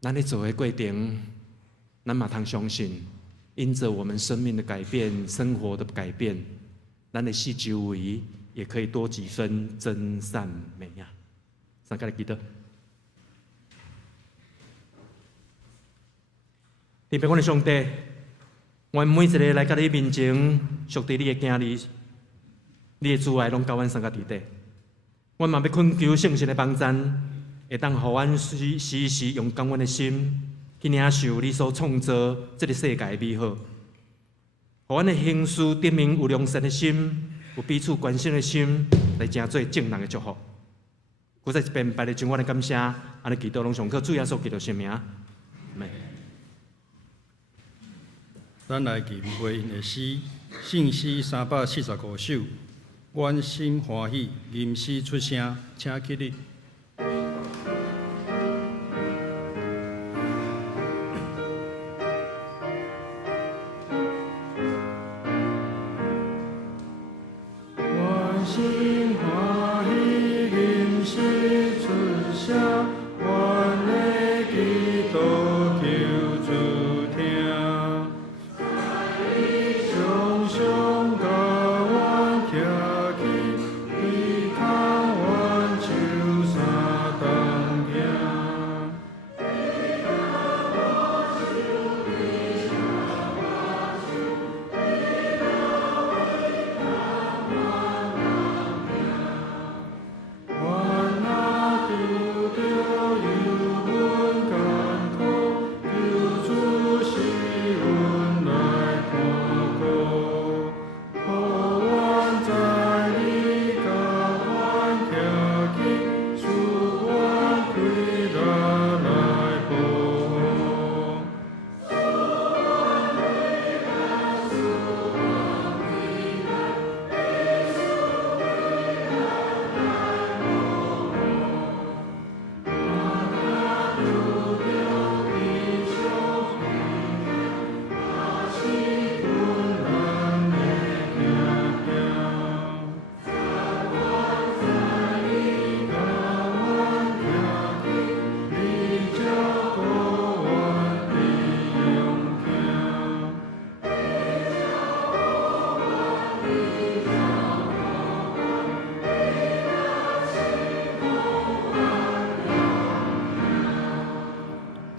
咱咧做的过程，咱嘛通相信，因着我们生命的改变、生活的改变，咱的四周围也可以多几分真善美啊！大家记得。特别我的上帝，我每一个来到你面前，上帝你的囝儿，你的慈爱拢交阮三个伫底。我嘛要恳求圣神的帮助，会当互阮时时用感恩的心去领受你所创造这个世界的美好，互阮的行事证明有良善的心，有彼此关心的心，来成做正人的祝福。我再一遍拜你将我的感谢，安尼祈祷拢上靠主耶稣基督圣名，阿门。咱来吟回因的诗，圣诗345首，愿心欢喜，吟诗出声，请起立。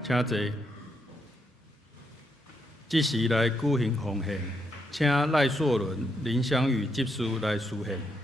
请坐。即时来举行奉献，请赖硕伦、林香宇执事来书献。